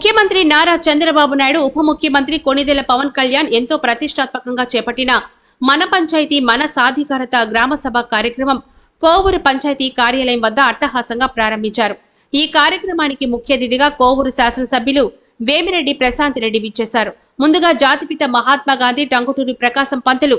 ముఖ్యమంత్రి నారా చంద్రబాబు నాయుడు ఉప ముఖ్యమంత్రి కొణిదెల పవన్ కళ్యాణ్ ఎంతో ప్రతిష్టాత్మకంగా చేపట్టిన మన పంచాయతీ మన సాధికారత గ్రామ సభ కార్యక్రమం కోవూరు పంచాయతీ కార్యాలయం వద్ద అట్టహాసంగా ప్రారంభించారు. ఈ కార్యక్రమానికి ముఖ్య అతిథిగా కోవూరు శాసనసభ్యులు వేమిరెడ్డి ప్రశాంత్ రెడ్డి విచ్చేశారు. ముందుగా జాతిపిత మహాత్మా గాంధీ టంగుటూరి ప్రకాశం పంతులు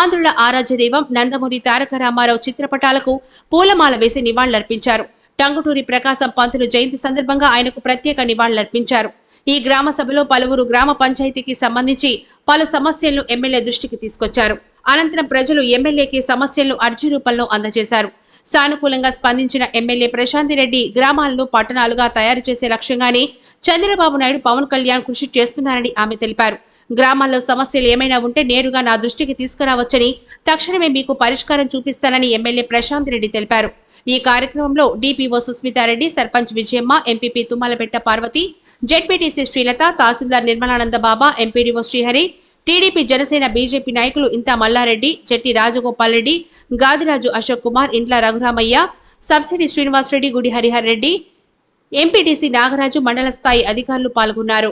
ఆంధ్రుల ఆరాధ్య దైవం నందమూరి తారక రామారావు చిత్రపటాలకు పూలమాల వేసి నివాళులర్పించారు. టంగుటూరి ప్రకాశం పంతులు జయంతి సందర్భంగా ఆయనకు ప్రత్యేక నివాళులర్పించారు. ఈ గ్రామ సభలో పలువురు గ్రామ పంచాయతీకి సంబంధించి పలు సమస్యలను ఎమ్మెల్యే దృష్టికి తీసుకొచ్చారు. అనంతరం ప్రజలు ఎమ్మెల్యేకి సమస్యలను అర్జీ రూపంలో అందజేశారు. సానుకూలంగా స్పందించిన ఎమ్మెల్యే ప్రశాంతి రెడ్డి గ్రామాలను పట్టణాలుగా తయారు చేసే లక్ష్యంగానే చంద్రబాబు నాయుడు పవన్ కళ్యాణ్ కృషి చేస్తున్నారని ఆమె తెలిపారు. గ్రామాల్లో సమస్యలు ఏమైనా ఉంటే నేరుగా నా దృష్టికి తీసుకురావచ్చని తక్షణమే మీకు పరిష్కారం చూపిస్తానని ఎమ్మెల్యే ప్రశాంత్ రెడ్డి తెలిపారు. ఈ కార్యక్రమంలో DPO Sushmita Reddy sarpanch Vijayamma MPP Tummalapetta Parvathi ZPTC Srilatha tahsildar Nirmalananda Baba MPDO Srihari TDP Janasena BJP నాయకులు ఇంతా మల్లారెడ్డి చెట్టి రాజగోపాల్ రెడ్డి గాదిరాజు అశోక్ కుమార్ ఇంట్ల రఘురామయ్య సబ్సిడీ శ్రీనివాస్ రెడ్డి గుడి హరిహర్ రెడ్డి ఎంపీటీసీ నాగరాజు మండల స్థాయి అధికారులు పాల్గొన్నారు.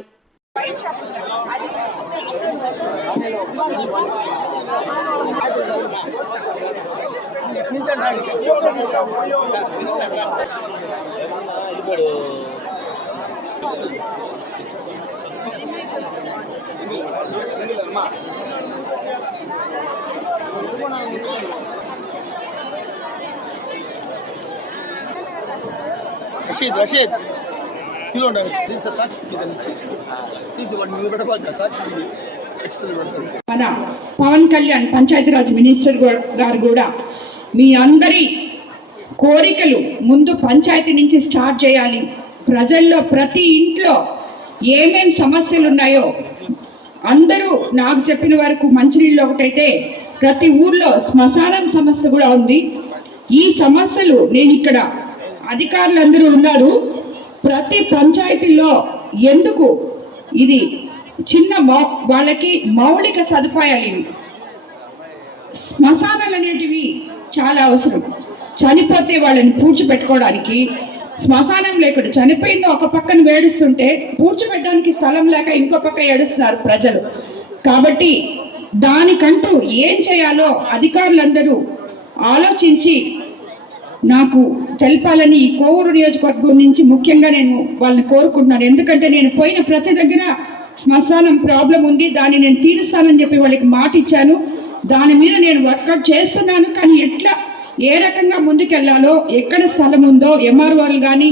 రషీద్ రషీద్ కిలో ఉండాలి తీసి సాక్షి కింద నుంచి తీసి వాడిని మీరు పెట్టబోద్దు సాక్షి ఖచ్చితంగా పెడతాను మన పవన్ కళ్యాణ్ పంచాయతీరాజ్ మినిస్టర్ గారు కూడా మీ అందరి కోరికలు ముందు పంచాయతీ నుంచి స్టార్ట్ చేయాలి. ప్రజల్లో ప్రతి ఇంట్లో ఏమేం సమస్యలు ఉన్నాయో అందరూ నాకు చెప్పిన వరకు మంచినీళ్ళు ఒకటైతే ప్రతి ఊర్లో శ్మశానం సమస్య కూడా ఉంది. ఈ సమస్యలు నేను ఇక్కడ అధికారులందరూ ఉన్నారు. ప్రతి పంచాయతీలో ఎందుకు ఇది చిన్న వాళ్ళకి మౌలిక సదుపాయాలు ఇవి. శ్మశానాలు అనేటివి చాలా అవసరం. చనిపోతే వాళ్ళని పూడ్చిపెట్టుకోవడానికి శ్మశానం లేకుండా చనిపోయిందో ఒక పక్కన వేడుస్తుంటే పూడ్చిపెట్టడానికి స్థలం లేక ఇంకో పక్క ఏడుస్తున్నారు ప్రజలు. కాబట్టి దానికంటూ ఏం చేయాలో అధికారులందరూ ఆలోచించి నాకు తెలపాలని ఈ కోవూరు నియోజకవర్గం నుంచి ముఖ్యంగా నేను వాళ్ళని కోరుకుంటున్నాను. ఎందుకంటే నేను పోయిన ప్రతి దగ్గర శ్మశానం ప్రాబ్లం ఉంది దాన్ని నేను తీరుస్తానని చెప్పి వాళ్ళకి మాట ఇచ్చాను. దాని మీద నేను వర్కౌట్ చేస్తున్నాను కానీ ఎట్లా ఏ రకంగా ముందుకెళ్ళాలో ఎక్కడ స్థలం ఉందో ఎంఆర్ఓలు కానీ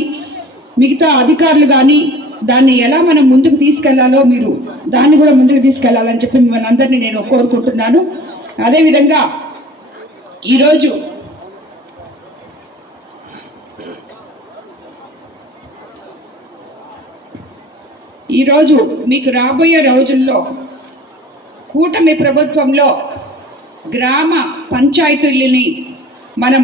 మిగతా అధికారులు కానీ దాన్ని ఎలా మనం ముందుకు తీసుకెళ్ళాలో మీరు దాన్ని కూడా ముందుకు తీసుకెళ్ళాలని చెప్పి మిమ్మల్ని అందరినీ నేను కోరుకుంటున్నాను. అదేవిధంగా ఈరోజు ఈరోజు మీకు రాబోయే రోజుల్లో కూటమి ప్రభుత్వంలో గ్రామ పంచాయతీలని మనం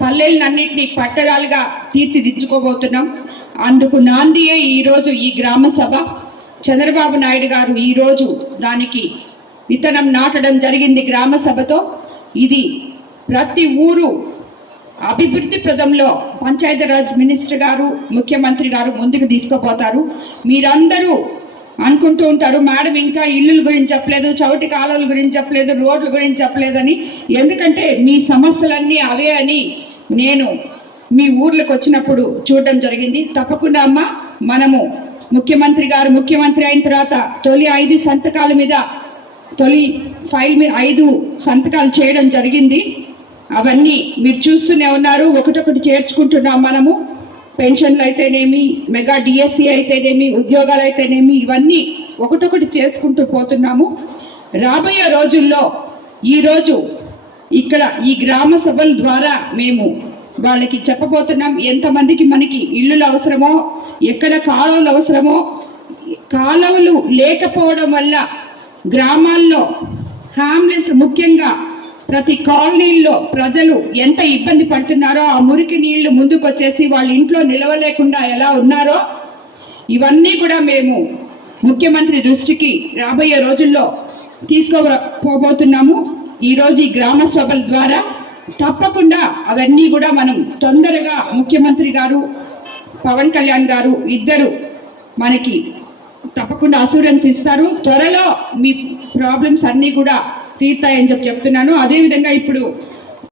పల్లెలన్నింటినీ పట్టణాలుగా తీర్చిదిద్దుకోబోతున్నాం. అందుకు నాందియే ఈరోజు ఈ గ్రామ సభ. చంద్రబాబు నాయుడు గారు ఈరోజు దానికి విత్తనం నాటడం జరిగింది గ్రామ సభతో. ఇది ప్రతి ఊరు అభివృద్ధి ప్రదంలో పంచాయతీరాజ్ మినిస్టర్ గారు ముఖ్యమంత్రి గారు ముందుకు తీసుకుపోతారు. మీరందరూ అనుకుంటూ ఉంటారు మేడం ఇంకా ఇల్లుల గురించి చెప్పలేదు చౌటి కాలువల గురించి చెప్పలేదు రోడ్ల గురించి చెప్పలేదని. ఎందుకంటే మీ సమస్యలన్నీ అవే అని నేను మీ ఊర్లకు వచ్చినప్పుడు చూడడం జరిగింది. తప్పకుండా అమ్మ మనము ముఖ్యమంత్రి గారు ముఖ్యమంత్రి అయిన తర్వాత తొలి ఐదు సంతకాల మీద తొలి ఫైల్ మీద ఐదు సంతకాలు చేయడం జరిగింది. అవన్నీ మీరు చూస్తూనే ఉన్నారు. ఒకటొకటి చేర్చుకుంటున్నాం మనము. పెన్షన్లు అయితేనేమి మెగా డిఎస్సి అయితేనేమి ఉద్యోగాలు అయితేనేమి ఇవన్నీ ఒకటొకటి చేసుకుంటూ పోతున్నాము. రాబోయే రోజుల్లో ఈరోజు ఇక్కడ ఈ గ్రామ సభల ద్వారా మేము వాళ్ళకి చెప్పబోతున్నాం. ఎంతమందికి మనకి ఇల్లులు అవసరమో ఎక్కడ కాలువలు అవసరమో కాలువలు లేకపోవడం వల్ల గ్రామాల్లో హామ్లెట్స్ ముఖ్యంగా ప్రతి కాలనీల్లో ప్రజలు ఎంత ఇబ్బంది పడుతున్నారో ఆ మురికి నీళ్ళు ముందుకు వచ్చేసి వాళ్ళ ఇంట్లో నిలవలేకుండా ఎలా ఉన్నారో ఇవన్నీ కూడా మేము ముఖ్యమంత్రి దృష్టికి రాబోయే రోజుల్లో తీసుకోబోతున్నాము ఈరోజు ఈ గ్రామ సభల ద్వారా తప్పకుండా అవన్నీ కూడా మనం తొందరగా ముఖ్యమంత్రి గారు పవన్ కళ్యాణ్ గారు ఇద్దరు మనకి తప్పకుండా అసూరెన్స్ ఇస్తారు. త్వరలో మీ ప్రాబ్లమ్స్ అన్నీ కూడా తీరుతాయని చెప్పి చెప్తున్నాను. అదేవిధంగా ఇప్పుడు